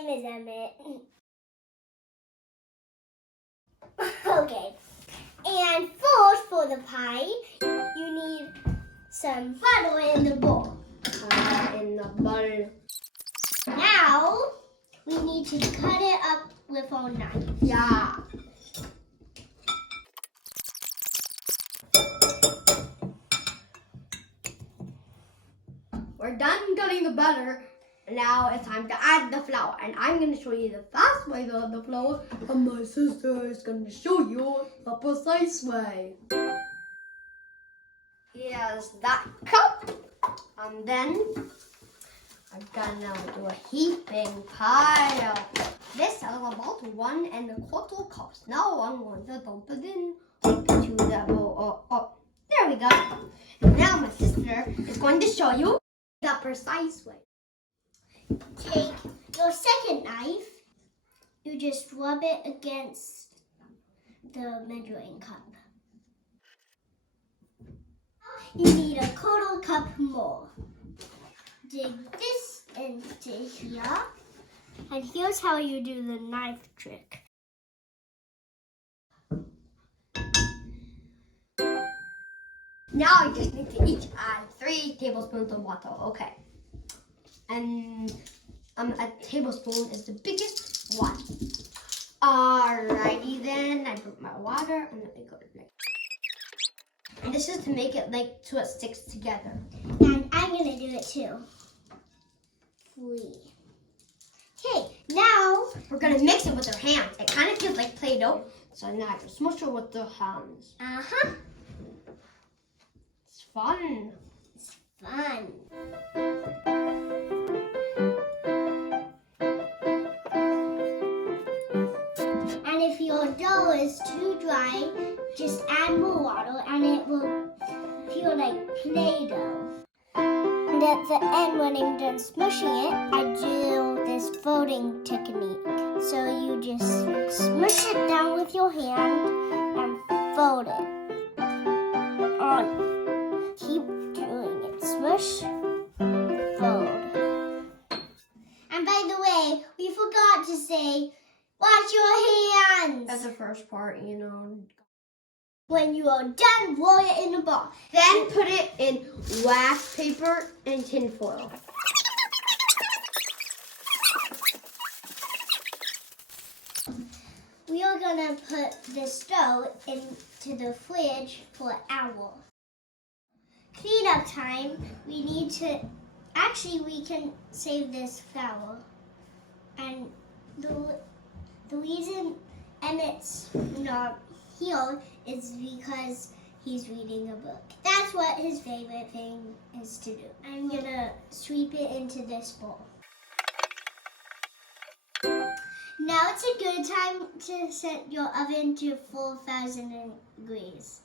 name is Emmett. Okay. And first, for the pie, you need some butter in the bowl. In the bowl. Now, we need to cut it up with our knife. Yeah. We're done cutting the butter. Now it's time to add the flour. And I'm going to show you the fast way to add the flour. And my sister is going to show you the precise way. Here's that cup. And then I'm gonna do a heaping pile. This is about 1¼ cups. Now I'm going to dump it in to the bowl. There we go. Now my sister is going to show you the precise way. Take your second knife. You just rub it against the measuring cup. You need a 1/4 cup more. Dig this into here. And here's how you do the knife trick. Now I just need to each add 3 tablespoons of water. Okay. And a tablespoon is the biggest one. Alrighty then. I put my water and then I go like. And this is to make it like so it sticks together. And I'm gonna do it too. 3. Okay, now We're gonna mix it with our hands. It kind of feels like Play-Doh. So now I can smush it with the hands. It's fun. It's fun. And if your dough is too dry, just add more water and it will feel like Play-Doh. And at the end, when I'm done smushing it, I do this folding technique. So you just smush it down with your hand and fold it. Keep doing it. Smush, fold. And by the way, we forgot to say, wash your hands. That's the first part, you know. When you are done, roll it in a ball. Then put it in wax paper and tin foil. We are gonna put this dough into the fridge for an hour. Cleanup time, we need to, actually we can save this flour. And the reason Emmett's not here is because he's reading a book. That's what his favorite thing is to do. I'm gonna sweep it into this bowl. Now it's a good time to set your oven to 4,000 degrees.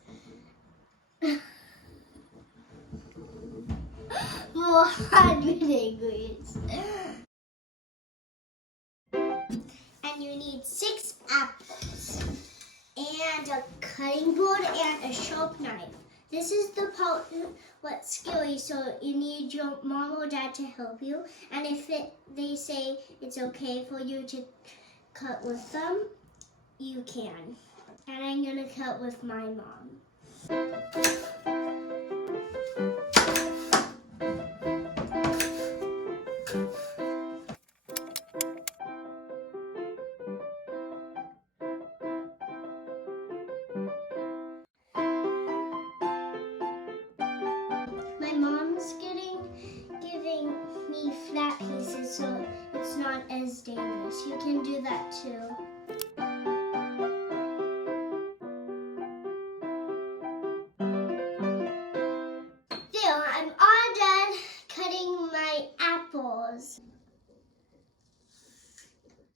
400 degrees. And you need 6 apples and a cutting board and a sharp knife. This is the part what's scary, so you need your mom or dad to help you. And if they say it's okay for you to cut with them, you can. And I'm gonna cut with my mom. My mom's giving me flat pieces so it's not as dangerous. You can do that too. There, I'm all done cutting my apples.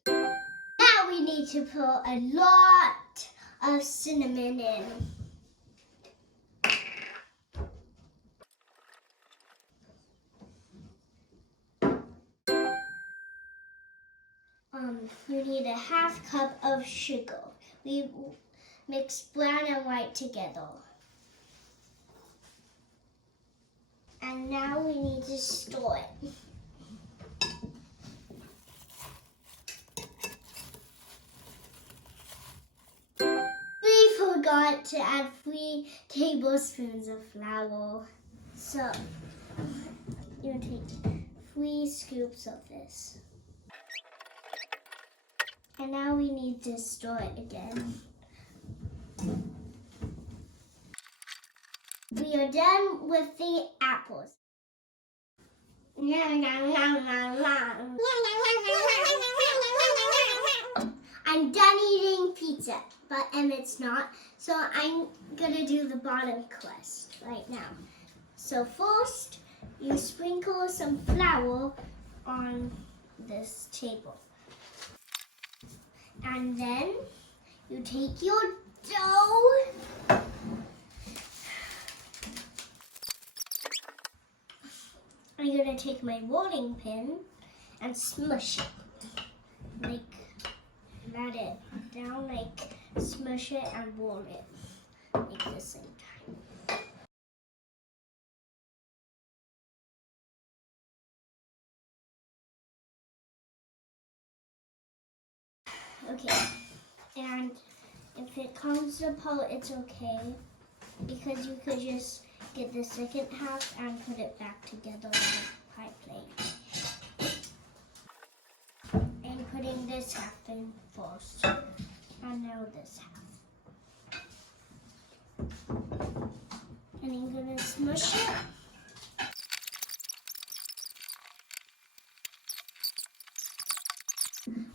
Now we need to put a lot of cinnamon in. You need a 1/2 cup of sugar. We mix brown and white together. And now we need to stir it. forgot to add 3 tablespoons of flour. So you take 3 scoops of this. And now we need to stir it again. We are done with the apples. I'm done eating pizza, but Emmett's not. So I'm gonna do the bottom crust right now. So first, you sprinkle some flour on this table. And then you take your dough. I'm gonna take my rolling pin and smush it. Like, let it down, like, smush it and roll it. Like the same time. Okay, and if it comes apart, it's okay, because you could just get the second half and put it back together on the pie plate. And putting this half in first, and now this half. And I'm gonna smush it.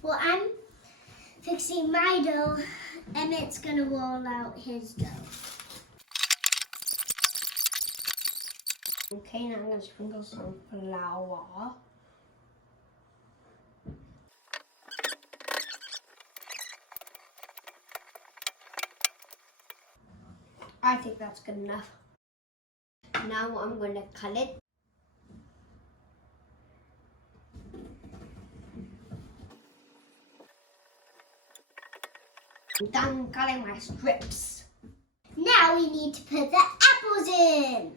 Well, I'm fixing my dough. Emmett's gonna roll out his dough. Okay, now I'm going to sprinkle some flour. I think that's good enough. Now I'm going to cut it. I'm done cutting my strips. Now we need to put the apples in.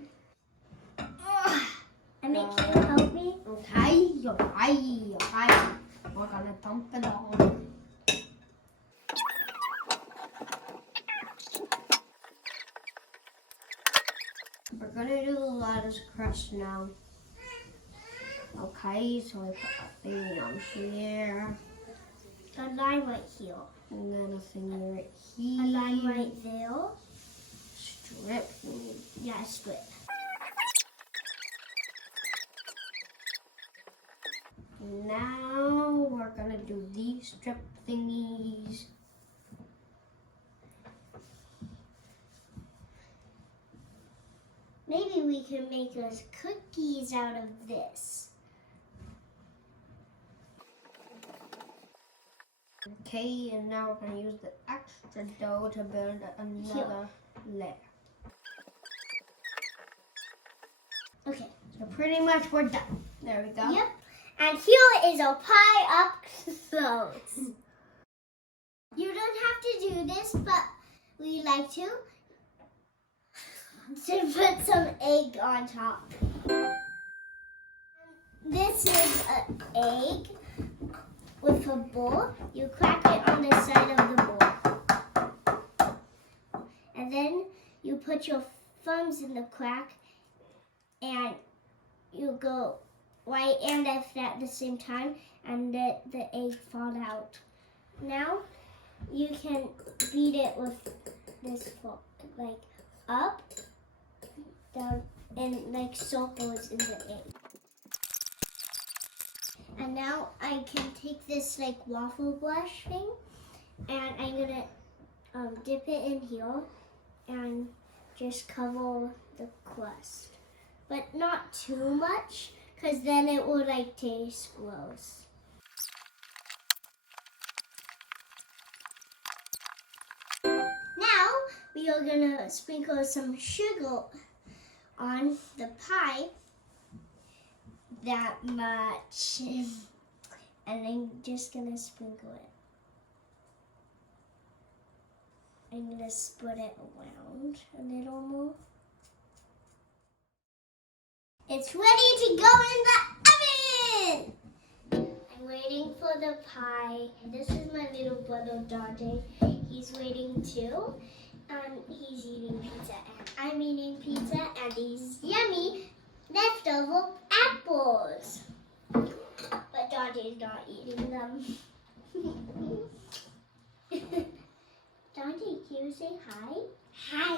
Emmett, can you help me? Okay, okay. We're gonna dump it on. We're gonna do the lettuce crust now. Okay, so I put a thingy on here. A line right here. And then a thingy right here. A line right there. Strip. Yeah, strip. Now we're gonna do these strip thingies. Maybe we can make us cookies out of this. Okay, and now we're gonna use the extra dough to build another layer. Okay. So pretty much we're done. There we go. Yep. And here is our pie up close. You don't have to do this, but we like to put some egg on top. This is an egg with a ball. You crack it on the side of the ball. And then you put your thumbs in the crack and you go right and left at the same time and let the egg fall out. Now you can beat it with this fork, like up, down, and like circles in the egg. And now I can take this like waffle brush thing and I'm gonna dip it in here and just cover the crust. But not too much, because then it will like taste gross. Now we are gonna sprinkle some sugar on the pie. That much. And I'm just gonna sprinkle it. I'm gonna spread it around a little more. It's ready to go in the oven! I'm waiting for the pie. This is my little brother, Dante. He's waiting too. He's eating pizza and I'm eating pizza and these yummy leftover apples. But Dante's not eating them. Dante, can you say hi? Hi.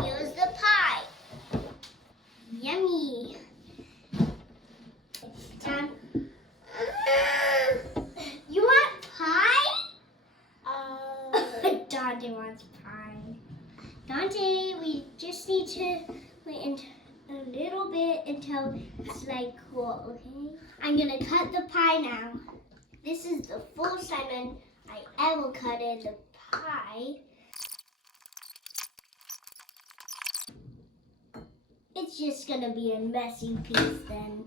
Here's the pie. Yummy. You want pie? Dante wants pie. Dante, we just need to wait a little bit until it's like cool, okay? I'm gonna cut the pie now. This is the first time I ever cut the pie. It's just gonna be a messy piece then.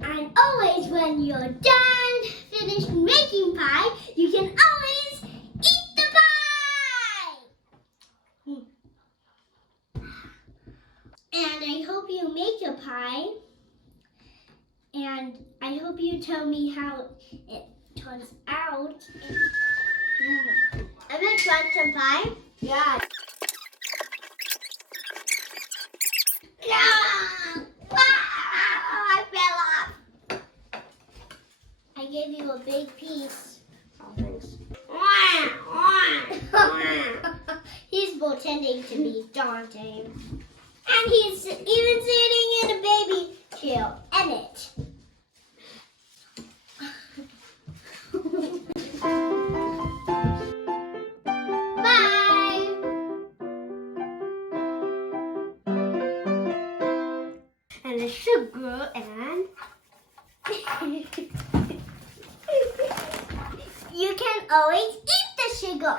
And always when you're done, finished making pie, you can always eat the pie! And I hope you make a pie. And I hope you tell me how it turns out. I'm gonna try some pie. Yeah. I fell off. I gave you a big piece. Oh, thanks. He's pretending to be Dante. And he's even sitting in a baby chair in it. Bye! And the sugar and You can always eat the sugar.